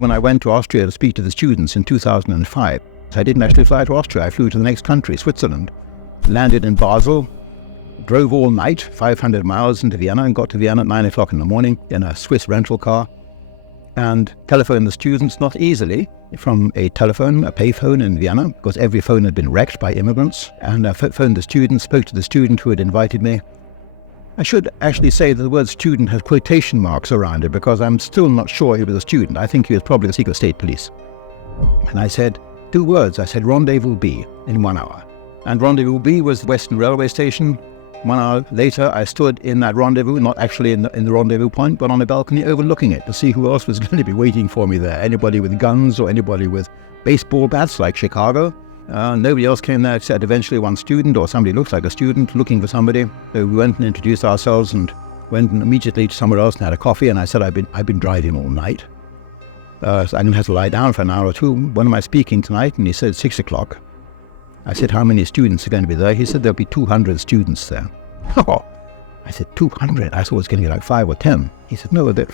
When I went to Austria to speak to the students in 2005, I didn't actually fly to Austria. I flew to the next country, Switzerland, landed in Basel, drove all night, 500 miles into Vienna, and got to Vienna at 9 o'clock in the morning in a Swiss rental car, and telephoned the students, not easily, from a payphone in Vienna, because every phone had been wrecked by immigrants, and I phoned the student, spoke to the student who had invited me. I should actually say that the word student has quotation marks around it, because I'm still not sure he was a student. I think he was probably the secret state police. And I said 2 words. I said, rendezvous B, in 1 hour. And rendezvous B was the Western Railway Station. 1 hour later, I stood in that rendezvous, not actually in the rendezvous point, but on a balcony overlooking it to see who else was going to be waiting for me there. Anybody with guns or anybody with baseball bats like Chicago. Nobody else came there except eventually one student, or somebody looks like a student looking for somebody. So we went and introduced ourselves and went immediately to somewhere else and had a coffee. And I said, I've been driving all night. So I didn't have to lie down for an hour or two. When am I speaking tonight? And he said 6 o'clock. I said, how many students are going to be there? He said, there'll be 200 students there. Oh, I said, 200? I thought it was going to be like 5 or 10. He said, no, he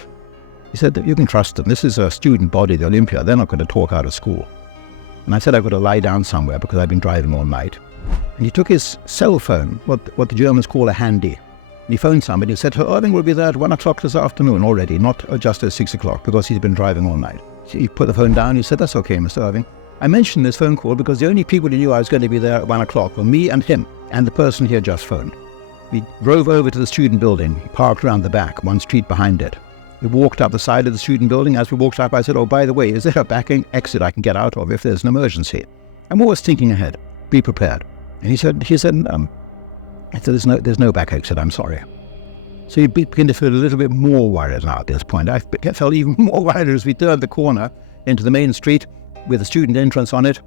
said, you can trust them. This is a student body, the Olympia. They're not going to talk out of school. And I said I've got to lie down somewhere because I've been driving all night. And he took his cell phone, what the Germans call a handy. And he phoned somebody and said, Irving will be there at 1 o'clock this afternoon already, not just at 6 o'clock, because he's been driving all night. So he put the phone down. He said, that's okay, Mr. Irving. I mentioned this phone call because the only people who knew I was going to be there at 1 o'clock were me and him, and the person he had just phoned. We drove over to the student building, parked around the back, 1 street behind it. We walked up the side of the student building. As we walked up, I said, oh, by the way, is there a back exit I can get out of if there's an emergency? I'm always thinking ahead. Be prepared. And he said, there's no back exit, I'm sorry. So he began to feel a little bit more worried now at this point. I felt even more worried as we turned the corner into the main street with a student entrance on it.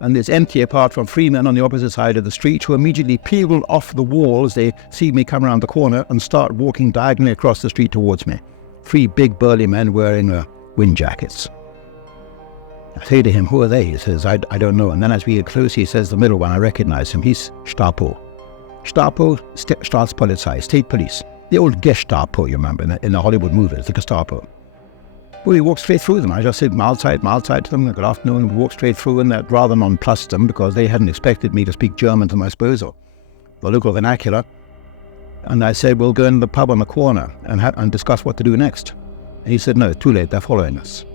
And it's empty apart from 3 men on the opposite side of the street who immediately peel off the wall as they see me come around the corner and start walking diagonally across the street towards me. 3 big burly men wearing wind jackets. I say to him, who are they? He says, I don't know. And then as we get close, he says, the middle one, I recognize him. He's Gestapo. Gestapo, Staatspolizei, state police. The old Gestapo, you remember, in the Hollywood movies, the Gestapo. Well, we walked straight through them. I just said, Mahlzeit to them, good afternoon. We walked straight through, and that rather nonplussed them because they hadn't expected me to speak German to them, I suppose, or the local vernacular. And I said, we'll go in the pub on the corner and discuss what to do next. And he said, no, too late, they're following us.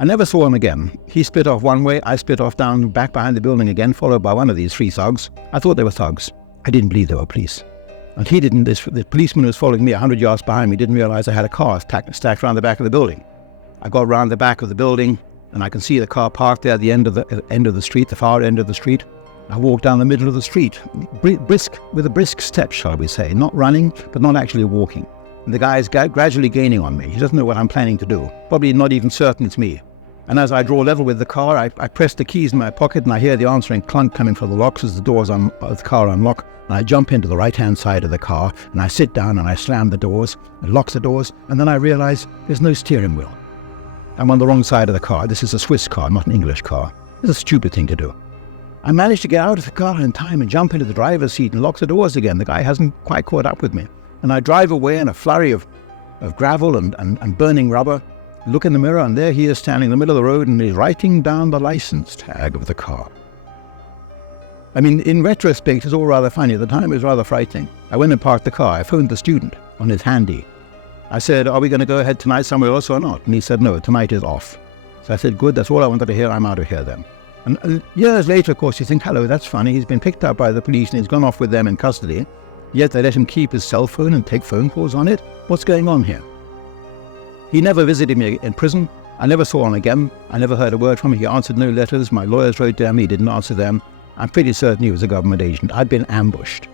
I never saw him again. He split off one way, I split off down back behind the building again, followed by one of these 3 thugs. I thought they were thugs. I didn't believe they were police. And he didn't, the policeman who was following me 100 yards behind me didn't realize I had a car stacked around the back of the building. I got around the back of the building, and I can see the car parked there at the end of the street, the far end of the street. I walked down the middle of the street, with a brisk step, shall we say, not running, but not actually walking. And the guy is gradually gaining on me. He doesn't know what I'm planning to do, probably not even certain it's me. And as I draw level with the car, I press the keys in my pocket, and I hear the answering clunk coming from the locks as the doors of the car unlock. And I jump into the right-hand side of the car, and I sit down and I slam the doors, and lock the doors, and then I realize there's no steering wheel. I'm on the wrong side of the car. This is a Swiss car, not an English car. It's a stupid thing to do. I managed to get out of the car in time and jump into the driver's seat and lock the doors again. The guy hasn't quite caught up with me. And I drive away in a flurry of gravel and burning rubber, look in the mirror, and there he is standing in the middle of the road, and he's writing down the license tag of the car. I mean, in retrospect, it's all rather funny. At the time, it was rather frightening. I went and parked the car. I phoned the student on his handy. I said, are we going to go ahead tonight somewhere else or not? And he said, no, tonight is off. So I said, good, that's all I wanted to hear. I'm out of here then. And years later, of course, you think, hello, that's funny. He's been picked up by the police and he's gone off with them in custody. Yet they let him keep his cell phone and take phone calls on it. What's going on here? He never visited me in prison. I never saw him again. I never heard a word from him. He answered no letters. My lawyers wrote to him. He didn't answer them. I'm pretty certain he was a government agent. I'd been ambushed.